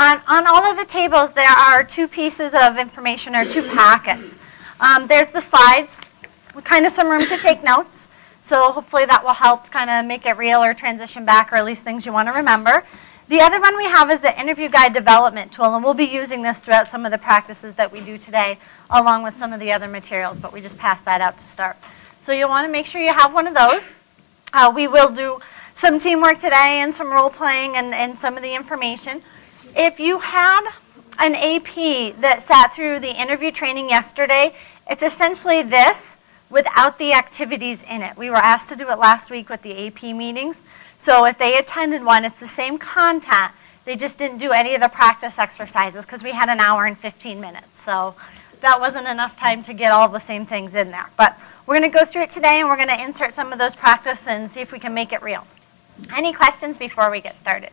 On all of the tables, there are two pieces of information or two packets. There's the slides, with kind of some room to take notes. So hopefully that will help kind of make it real or transition back, or at least things you want to remember. The other one we have is the interview guide development tool, and we'll be using this throughout some of the practices that we do today, along with some of the other materials, but we just passed that out to start. So you'll want to make sure you have one of those. We will do some teamwork today and some role playing and some of the information. If you had an AP that sat through the interview training yesterday, it's essentially this without the activities in it. We were asked to do it last week with the AP meetings. So if they attended one, it's the same content. They just didn't do any of the practice exercises because we had an hour and 15 minutes. So that wasn't enough time to get all the same things in there. But we're going to go through it today, and we're going to insert some of those practice and see if we can make it real. Any questions before we get started?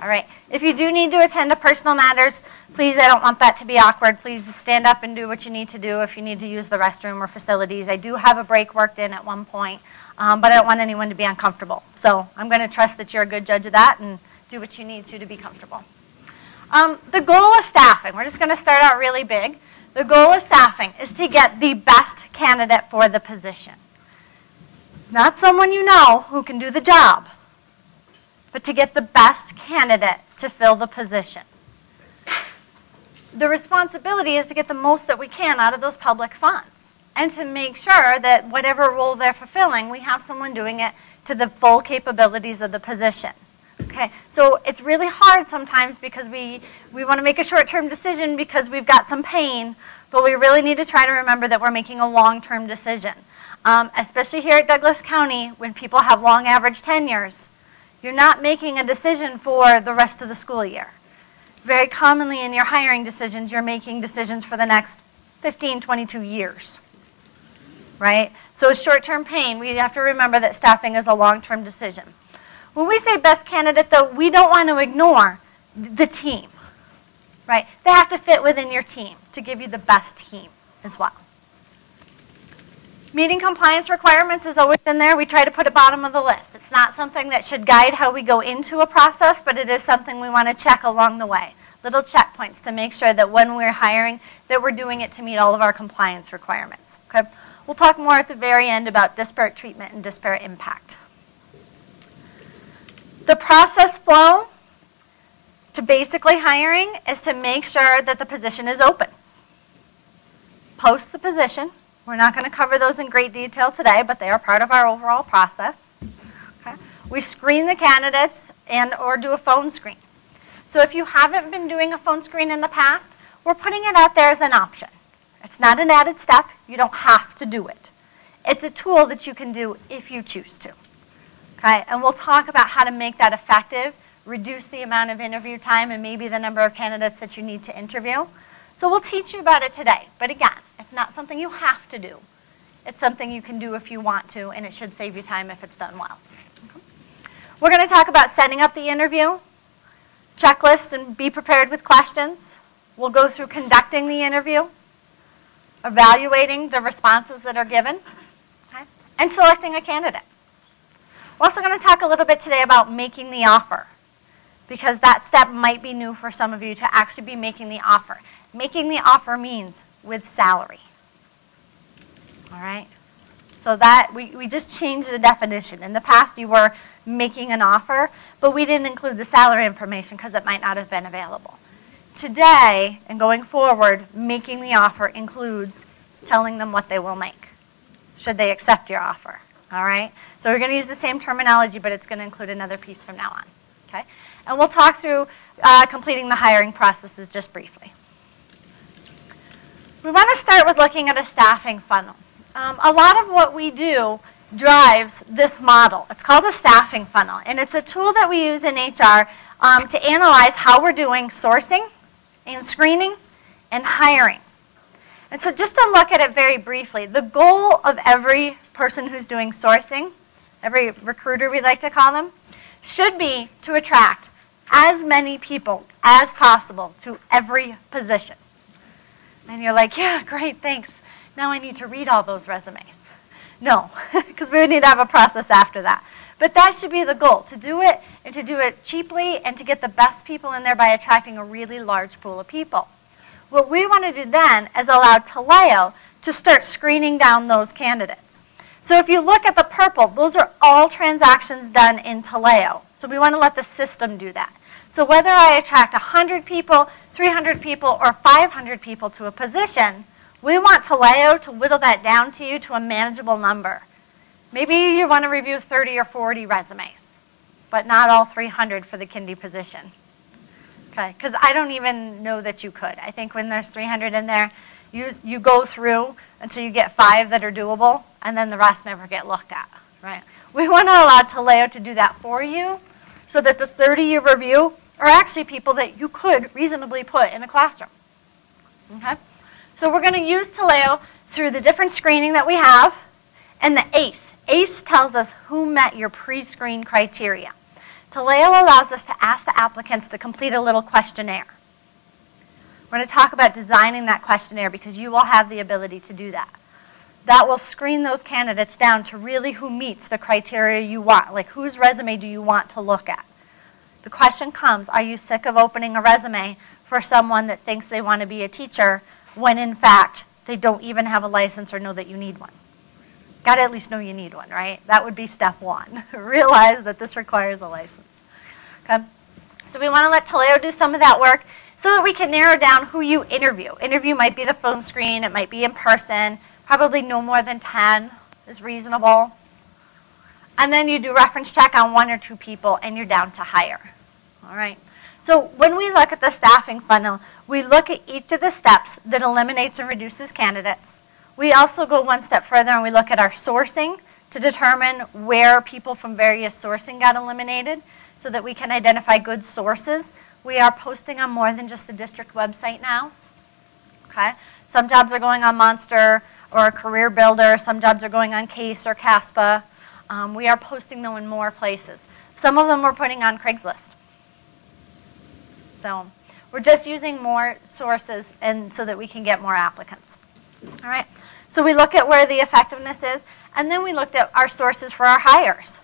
All right. If you do need to attend to personal matters, please, I don't want that to be awkward. Please stand up and do what you need to do if you need to use the restroom or facilities. I do have a break worked in at one point, but I don't want anyone to be uncomfortable. So I'm going to trust that you're a good judge of that and do what you need to be comfortable. The goal of staffing, we're just going to start out really big. The goal of staffing is to get the best candidate for the position. Not someone you know who can do the job, but to get the best candidate to fill the position. The responsibility is to get the most that we can out of those public funds and to make sure that whatever role they're fulfilling, we have someone doing it to the full capabilities of the position. Okay, so it's really hard sometimes because we want to make a short-term decision because we've got some pain, but we really need to try to remember that we're making a long-term decision. Especially here at Douglas County, when people have long average tenures, you're not making a decision for the rest of the school year. Very commonly in your hiring decisions, you're making decisions for the next 15, 22 years, right? So short-term pain, we have to remember that staffing is a long-term decision. When we say best candidate, though, we don't want to ignore the team, right? They have to fit within your team to give you the best team as well. Meeting compliance requirements is always in there. We try to put it bottom of the list. It's not something that should guide how we go into a process, but it is something we want to check along the way. Little checkpoints to make sure that when we're hiring, that we're doing it to meet all of our compliance requirements. Okay? We'll talk more at the very end about disparate treatment and disparate impact. The process flow to basically hiring is to make sure that the position is open. Post the position. We're not going to cover those in great detail today, but they are part of our overall process. Okay? We screen the candidates and or do a phone screen. So if you haven't been doing a phone screen in the past, we're putting it out there as an option. It's not an added step. You don't have to do it. It's a tool that you can do if you choose to. Okay? And we'll talk about how to make that effective, reduce the amount of interview time and maybe the number of candidates that you need to interview. So we'll teach you about it today. But again, it's not something you have to do. It's something you can do if you want to, and it should save you time if it's done well. Okay. We're going to talk about setting up the interview, checklist, and be prepared with questions. We'll go through conducting the interview, evaluating the responses that are given, okay, and selecting a candidate. We're also going to talk a little bit today about making the offer, because that step might be new for some of you to actually be making the offer. Making the offer means with salary. All right? So that, we just changed the definition. In the past, you were making an offer, but we didn't include the salary information because it might not have been available. Today, and going forward, making the offer includes telling them what they will make, should they accept your offer. All right? So we're going to use the same terminology, but it's going to include another piece from now on. Okay? And we'll talk through completing the hiring processes just briefly. We want to start with looking at a staffing funnel. A lot of what we do drives this model. It's called a staffing funnel, and it's a tool that we use in HR to analyze how we're doing sourcing and screening and hiring. And so just to look at it very briefly, the goal of every person who's doing sourcing, every recruiter we like to call them, should be to attract as many people as possible to every position. And you're like, yeah, great, thanks. Now I need to read all those resumes. No, because we would need to have a process after that. But that should be the goal, to do it and to do it cheaply and to get the best people in there by attracting a really large pool of people. What we want to do then is allow Taleo to start screening down those candidates. So if you look at the purple, those are all transactions done in Taleo. So we want to let the system do that. So whether I attract 100 people, 300 people, or 500 people to a position, we want Taleo to whittle that down to you to a manageable number. Maybe you want to review 30 or 40 resumes, but not all 300 for the kindy position. Okay, because I don't even know that you could. I think when there's 300 in there, you go through until you get 5 that are doable, and then the rest never get looked at, right? We want to allow Taleo to do that for you so that the 30 you review are actually people that you could reasonably put in a classroom. Okay? So we're going to use Taleo through the different screening that we have and the ACE. ACE tells us who met your pre-screen criteria. Taleo allows us to ask the applicants to complete a little questionnaire. We're going to talk about designing that questionnaire because you will have the ability to do that. That will screen those candidates down to really who meets the criteria you want, like whose resume do you want to look at. The question comes, are you sick of opening a resume for someone that thinks they want to be a teacher when in fact they don't even have a license or know that you need one? Got to at least know you need one, right? That would be step 1. Realize that this requires a license. Okay? So we want to let Taleo do some of that work so that we can narrow down who you interview. Interview might be the phone screen. It might be in person. Probably no more than 10 is reasonable. And then you do reference check on 1 or 2 people, and you're down to hire. All right? So when we look at the staffing funnel, we look at each of the steps that eliminates and reduces candidates. We also go one step further and we look at our sourcing to determine where people from various sourcing got eliminated so that we can identify good sources. We are posting on more than just the district website now. Okay? Some jobs are going on Monster or a Career Builder. Some jobs are going on Case or CASPA. We are posting them in more places. Some of them we're putting on Craigslist. So we're just using more sources and so that we can get more applicants. All right? So we look at where the effectiveness is, and then we looked at our sources for our hires,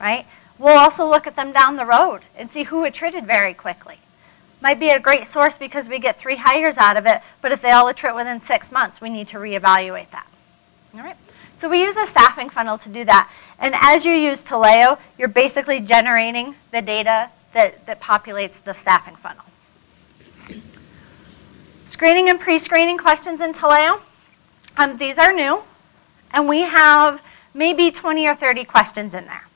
right? We'll also look at them down the road and see who attritted very quickly. Might be a great source because we get 3 hires out of it, but if they all attrit within 6 months, we need to reevaluate that. All right? So we use a staffing funnel to do that. And as you use Taleo, you're basically generating the data that populates the staffing funnel. Screening and pre-screening questions in Taleo. These are new, and we have maybe 20 or 30 questions in there.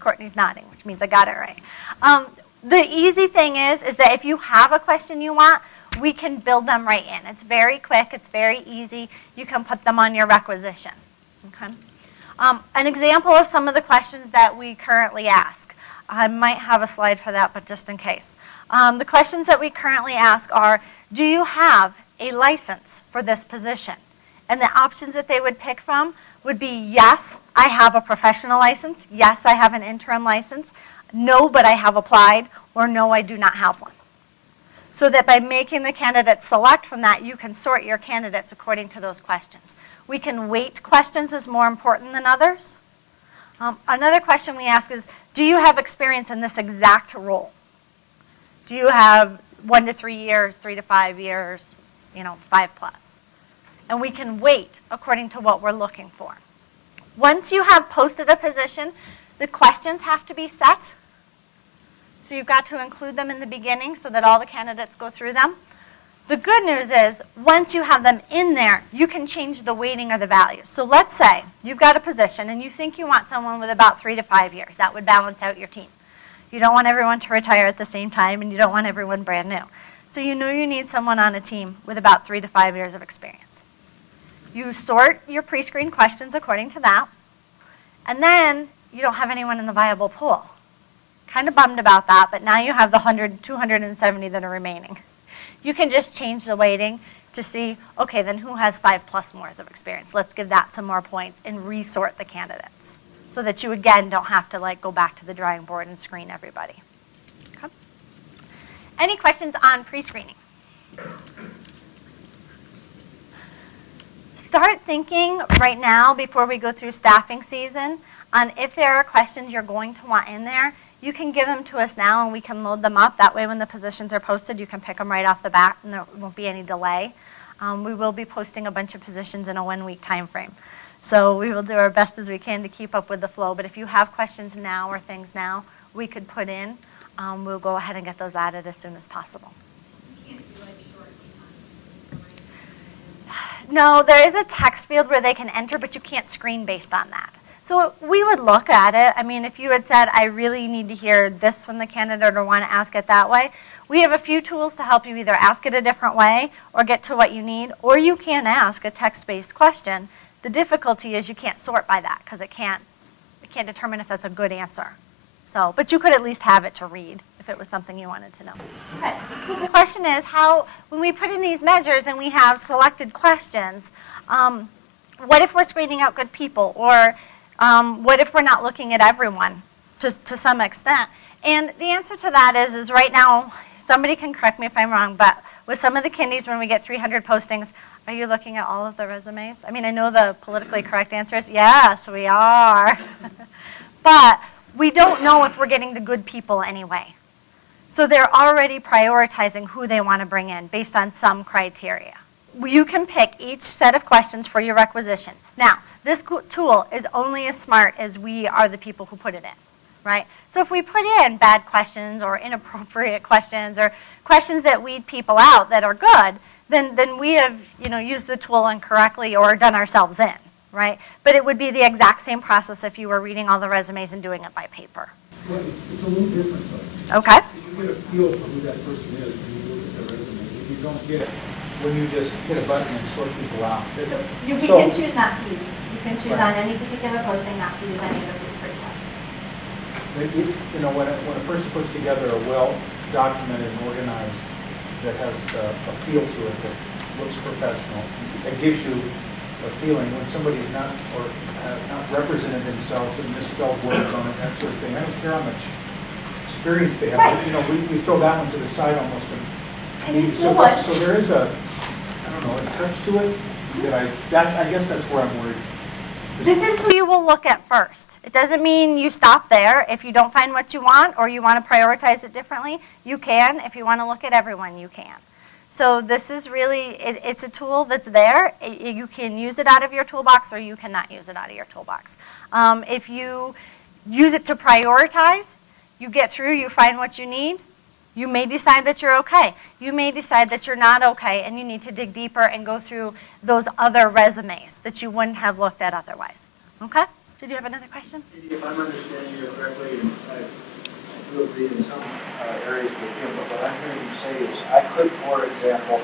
Courtney's nodding, which means I got it right. The easy thing is that if you have a question you want, we can build them right in. It's very quick. It's very easy. You can put them on your requisition. Okay? An example of some of the questions that we currently ask. I might have a slide for that, but just in case. The questions that we currently ask are, do you have a license for this position? And the options that they would pick from would be, yes, I have a professional license. Yes, I have an interim license. No, but I have applied. Or no, I do not have one. So that by making the candidate select from that, you can sort your candidates according to those questions. We can weight questions as more important than others. Another question we ask is, do you have experience in this exact role? Do you have 1 to 3 years, 3 to 5 years, 5+? And we can weight according to what we're looking for. Once you have posted a position, the questions have to be set. So you've got to include them in the beginning so that all the candidates go through them. The good news is, once you have them in there, you can change the weighting or the values. So let's say you've got a position and you think you want someone with about 3 to 5 years. That would balance out your team. You don't want everyone to retire at the same time, and you don't want everyone brand new. So you know you need someone on a team with about 3 to 5 years of experience. You sort your pre-screen questions according to that, and then you don't have anyone in the viable pool. Kind of bummed about that, but now you have the 270 that are remaining. You can just change the weighting to see, okay, then who has 5+ more of experience? Let's give that some more points and resort the candidates so that you, again, don't have to go back to the drawing board and screen everybody. Okay. Any questions on pre-screening? Start thinking right now, before we go through staffing season, on if there are questions you're going to want in there, you can give them to us now and we can load them up. That way when the positions are posted, you can pick them right off the bat and there won't be any delay. We will be posting a bunch of positions in a 1-week time frame. So we will do our best as we can to keep up with the flow. But if you have questions now or things now we could put in, we'll go ahead and get those added as soon as possible. You can't do like short time. No, there is a text field where they can enter, but you can't screen based on that. So we would look at it. I mean, if you had said, I really need to hear this from the candidate or want to ask it that way, we have a few tools to help you either ask it a different way or get to what you need, or you can ask a text-based question. The difficulty is you can't sort by that because it can't determine if that's a good answer. So, but you could at least have it to read if it was something you wanted to know. Okay, so the question is how, when we put in these measures and we have selected questions, what if we're screening out good people, or what if we're not looking at everyone to some extent? And the answer to that is right now, somebody can correct me if I'm wrong, but with some of the kindies, when we get 300 postings, are you looking at all of the resumes? I mean, I know the politically correct answer is yes, we are. But we don't know if we're getting the good people anyway. So they're already prioritizing who they want to bring in based on some criteria. You can pick each set of questions for your requisition. Now, this tool is only as smart as we are the people who put it in, right? So if we put in bad questions or inappropriate questions or questions that weed people out that are good, then we have used the tool incorrectly or done ourselves in, right? But it would be the exact same process if you were reading all the resumes and doing it by paper. Well, it's a little different, though. Okay. You get a feel for who that person is when you look at their resume. If you don't get it, when you just hit a button and sort people out. So you can choose not to use. You can choose on any particular posting not to use any of these great questions. When a person puts together a well-documented and organized that has a feel to it that looks professional, that gives you a feeling when somebody's not represented themselves and misspelled words on it, that sort of thing. I don't care how much experience they have. Right. We throw that one to the side almost. So there is a touch to it that I guess that's where I'm worried. This is who you will look at first. It doesn't mean you stop there. If you don't find what you want or you want to prioritize it differently, you can. If you want to look at everyone, you can. So this is really, it's a tool that's there. You can use it out of your toolbox or you cannot use it out of your toolbox. If you use it to prioritize, you get through, you find what you need. You may decide that you're okay. You may decide that you're not okay and you need to dig deeper and go through those other resumes that you wouldn't have looked at otherwise. Okay? Did you have another question? If I'm understanding you correctly, I do agree in some areas with him, but what I'm hearing you say is I could, for example,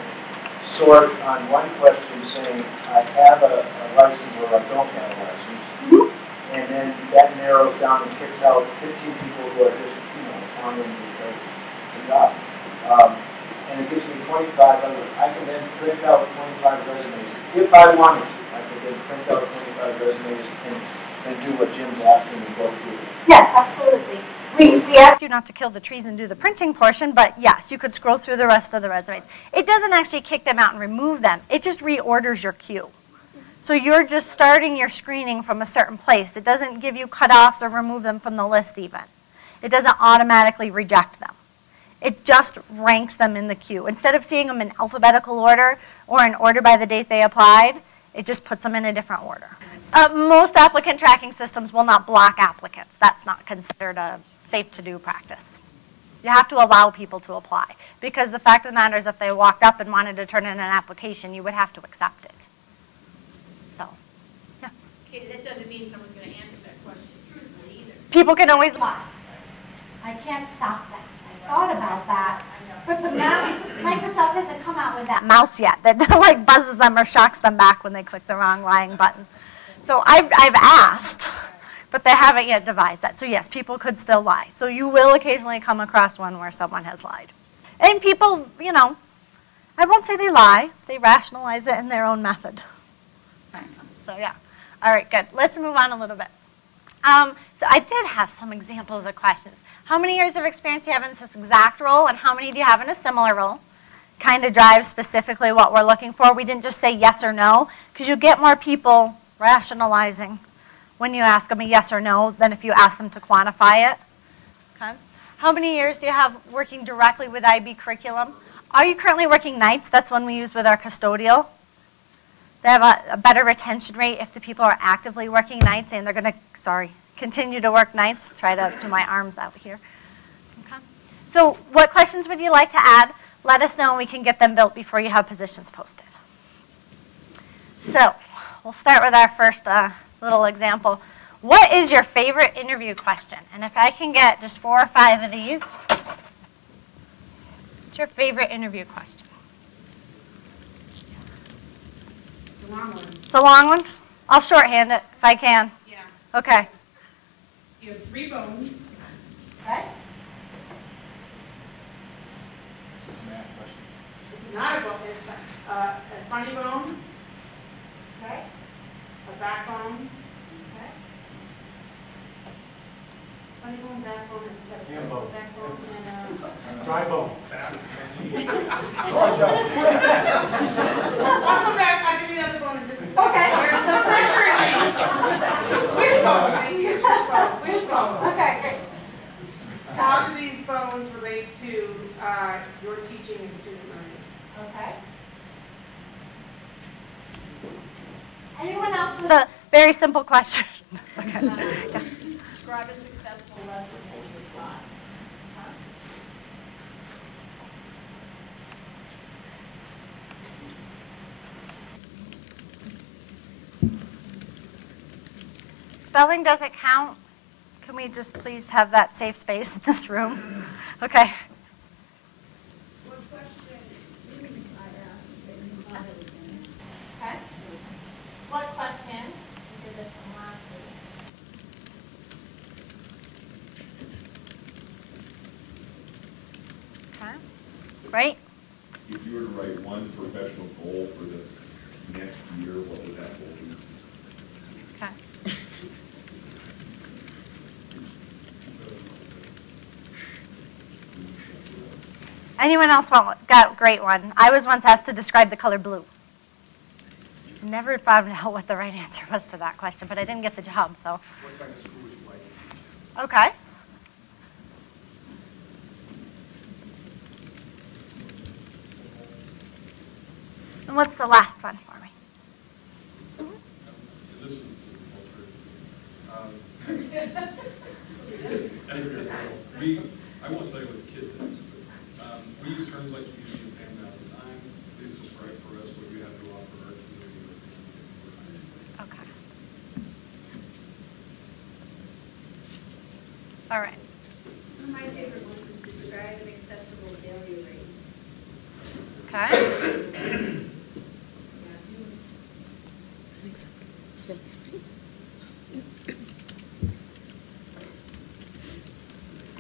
sort on one question saying I have a license or I don't have a license, and then that narrows down and kicks out 15 people who are just, on them because job. And it gives me 25 others. I can then print out 25 resumes. If I wanted to, I could then print out 25 resumes and do what Jim's asking and go through. Yes, absolutely. We ask you not to kill the trees and do the printing portion, but yes, you could scroll through the rest of the resumes. It doesn't actually kick them out and remove them. It just reorders your queue. So you're just starting your screening from a certain place. It doesn't give you cutoffs or remove them from the list even. It doesn't automatically reject them. It just ranks them in the queue. Instead of seeing them in alphabetical order or in order by the date they applied, it just puts them in a different order. Most applicant tracking systems will not block applicants. That's not considered a safe to do practice. You have to allow people to apply because the fact of the matter is if they walked up and wanted to turn in an application, you would have to accept it. So, yeah. Okay, that doesn't mean someone's going to answer that question truthfully either. People can always lie. I can't stop that. Thought about that, but the mouse, Microsoft hasn't come out with that mouse yet that like buzzes them or shocks them back when they click the wrong lying button. So I've asked, but they haven't yet devised that. So yes, people could still lie. So you will occasionally come across one where someone has lied. And people, I won't say they lie, they rationalize it in their own method. So yeah, all right, good. Let's move on a little bit. So I did have some examples of questions. How many years of experience do you have in this exact role, and how many do you have in a similar role? Kind of drives specifically what we're looking for. We didn't just say yes or no, because you get more people rationalizing when you ask them a yes or no than if you ask them to quantify it. Okay. How many years do you have working directly with IB curriculum? Are you currently working nights? That's one we use with our custodial. They have a better retention rate if the people are actively working nights and they're going to, continue to work nights. Try to do my arms out here. Okay. So what questions would you like to add? Let us know and we can get them built before you have positions posted. So we'll start with our first little example. What is your favorite interview question? And if I can get just 4 or 5 of these, what's your favorite interview question? The long one. It's a long one? I'll shorthand it if I can. Yeah. Okay. You have 3 bones. Okay. It's a math question. It's not a bone. It's a funny bone, Okay. a backbone. Okay. Funny bone, backbone, and Hand bone. backbone, and Dry bone. I'll come back. I'll give you the other bone in just a second. Okay. There's no pressure in me. Wishbone. I see your wishbone. Wishbone. Okay, great. How do these bones relate to your teaching and student learning? Okay. Anyone else with a very simple question? Okay. Yeah. Describe a successful lesson that you taught. Spelling doesn't count. Can we just please have that safe space in this room? Okay. What question didn't I ask that you wanted again? Okay. What question? We did this one last week. Okay. Great. If you were to write one professional goal for the next year, what would that goal be? Okay. Anyone else got a great one? I was once asked to describe the color blue. Never found out what the right answer was to that question, but I didn't get the job, so. What kind of school would you like? Okay. And what's the last one for me? This is I won't tell you what the kid thinks, but we use terms like you use in family design. Please describe for us what you have to offer our community. Okay. All right. One of my favorite ones is describe an acceptable failure rate. Okay.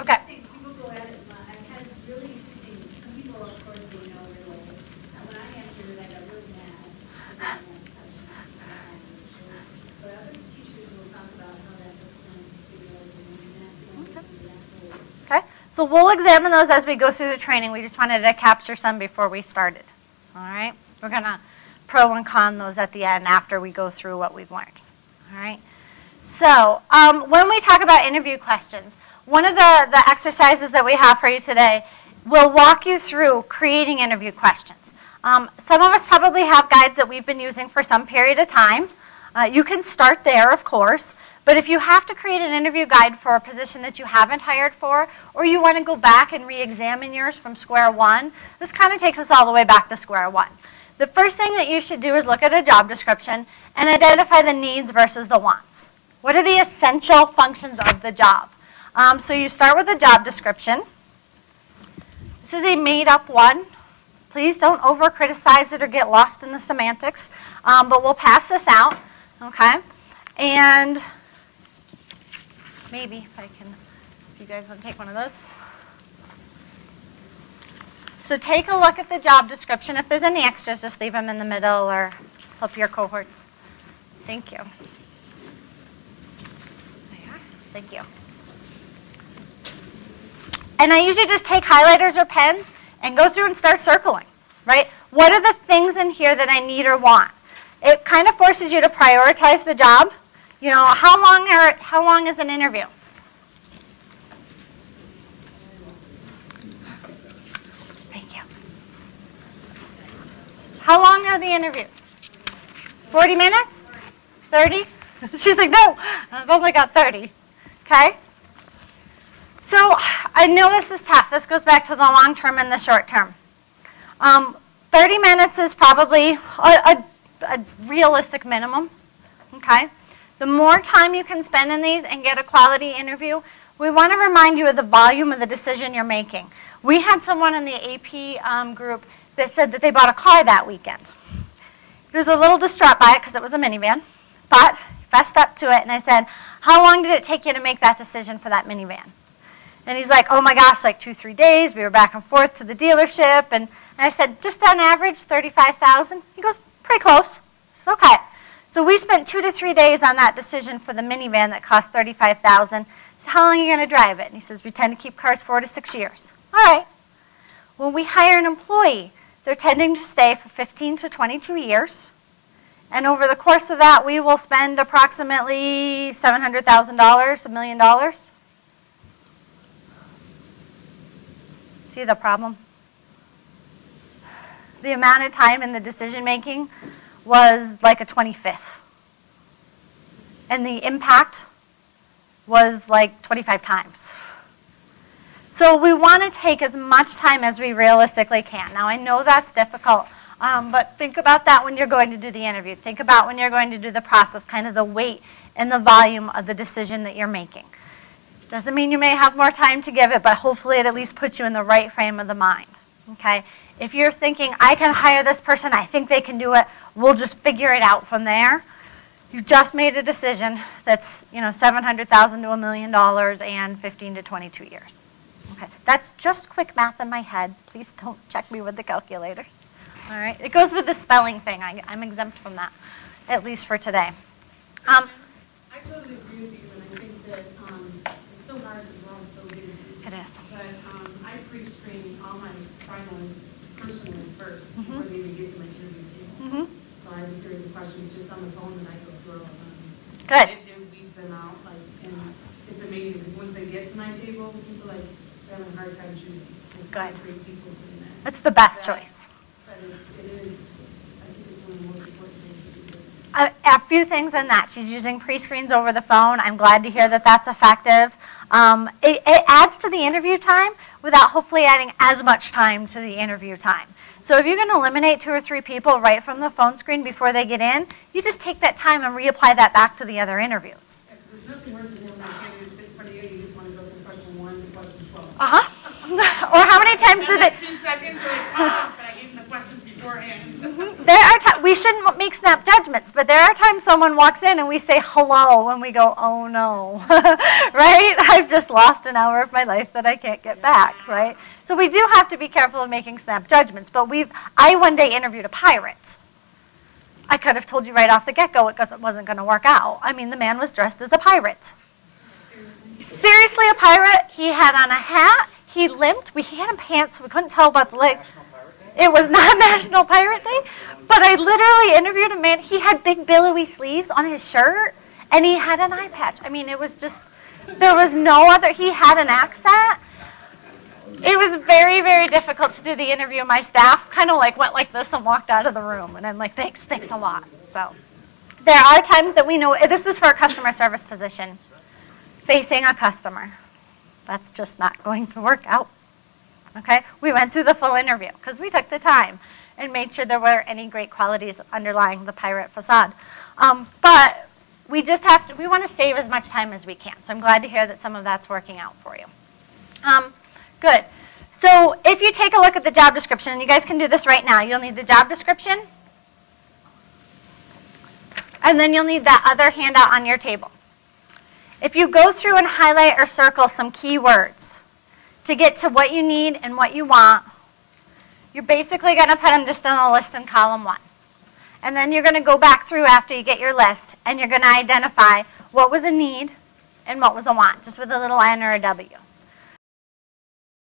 Okay. I think people go at it, I had really interesting, some people, of course, they know their way. When I answered it, I got really mad. I didn't ask questions. But other teachers will talk about how that looks on videos and that. Okay. So we'll examine those as we go through the training. We just wanted to capture some before we started. All right. We're going to pro and con those at the end after we go through what we've learned. All right. So when we talk about interview questions, one of the exercises that we have for you today will walk you through creating interview questions. Some of us probably have guides that we've been using for some period of time. You can start there, of course, but if you have to create an interview guide for a position that you haven't hired for, or you want to go back and re-examine yours from square one, this kind of takes us all the way back to square one. The first thing that you should do is look at a job description and identify the needs versus the wants. What are the essential functions of the job? So you start with a job description. This is a made-up one. Please don't over-criticize it or get lost in the semantics, but we'll pass this out, okay? And maybe if I can, if you guys want to take one of those. So take a look at the job description. If there's any extras, just leave them in the middle or help your cohorts. Thank you. There, thank you. And I usually just take highlighters or pens and go through and start circling, right? What are the things in here that I need or want? It kind of forces you to prioritize the job. You know, how long is an interview? Thank you. How long are the interviews? 40 minutes? 30? She's like, no, I've only got 30. Okay? So I know this is tough. This goes back to the long term and the short term. 30 minutes is probably a realistic minimum. Okay? The more time you can spend in these and get a quality interview, we want to remind you of the volume of the decision you're making. We had someone in the AP group that said that they bought a car that weekend. He was a little distraught by it because it was a minivan, but fessed up to it, and I said, how long did it take you to make that decision for that minivan? And he's like, oh my gosh, like 2-3 days. We were back and forth to the dealership, and I said, just on average, $35,000. He goes, pretty close. I said, okay. So we spent 2 to 3 days on that decision for the minivan that cost $35,000. I said, how long are you going to drive it? And he says, we tend to keep cars 4 to 6 years. All right. When we hire an employee, they're tending to stay for 15 to 22 years. And over the course of that, we will spend approximately $700,000, $1 million. See the problem? The amount of time in the decision making was like a 25th. And the impact was like 25 times. So we want to take as much time as we realistically can. Now, I know that's difficult, but think about that when you're going to do the interview. Think about when you're going to do the process, kind of the weight and the volume of the decision that you're making. Doesn't mean you may have more time to give it, but hopefully it at least puts you in the right frame of the mind. Okay? If you're thinking, I can hire this person, I think they can do it, we'll just figure it out from there. You just made a decision that's, you know, $700,000 to $1 million and 15 to 22 years. Okay, that's just quick math in my head. Please don't check me with the calculators. All right, it goes with the spelling thing. I'm exempt from that, at least for today. I totally agree with you, and I think that it's so hard because we're all so busy. It is. But I pre-screen all my finals personally first before they even get to my interview table. So I have a series of questions just on the phone that I go through. Good. It weeds them out, like, and it's amazing because once they get to my table, people like they're having a hard time choosing. There's Good. great people sitting there. That's the best choice. But it is, I think it's one of the most important things that we do. A few things in that. She's using pre-screens over the phone. I'm glad to hear that that's effective. It adds to the interview time without hopefully adding as much time to the interview time. So if you can eliminate 2 or 3 people right from the phone screen before they get in, you just take that time and reapply that back to the other interviews. Yeah, 'cause there's nothing worse than having a candidate sit in front of you and you just want to go from question 1 to question 12. Or how many times do they... 2 seconds, you're like, but I gave them the questions beforehand. There are times, we shouldn't make snap judgments, but there are times someone walks in and we say hello and we go, oh no, right? I've just lost an hour of my life that I can't get back, right? So we do have to be careful of making snap judgments, but I one day interviewed a pirate. I could have told you right off the get-go it wasn't going to work out. I mean, the man was dressed as a pirate. Seriously, a pirate. He had on a hat. He limped. He had pants, so we couldn't tell about the leg. It was not National Pirate Day, but I literally interviewed a man. He had big billowy sleeves on his shirt, and he had an eye patch. I mean, it was just, there was no other, he had an accent. It was very, very difficult to do the interview. My staff kind of like went like this and walked out of the room, and I'm like, thanks a lot. So there are times that we know, this was for a customer service position, facing a customer. That's just not going to work out. Okay, we went through the full interview because we took the time and made sure there were any great qualities underlying the pirate facade. But we just have to, we want to save as much time as we can. So I'm glad to hear that some of that's working out for you. Good. So if you take a look at the job description, and you guys can do this right now, you'll need the job description, and then you'll need that other handout on your table. If you go through and highlight or circle some keywords to get to what you need and what you want, you're basically going to put them just in a list in column 1. And then you're going to go back through after you get your list, and you're going to identify what was a need and what was a want, just with a little N or a W.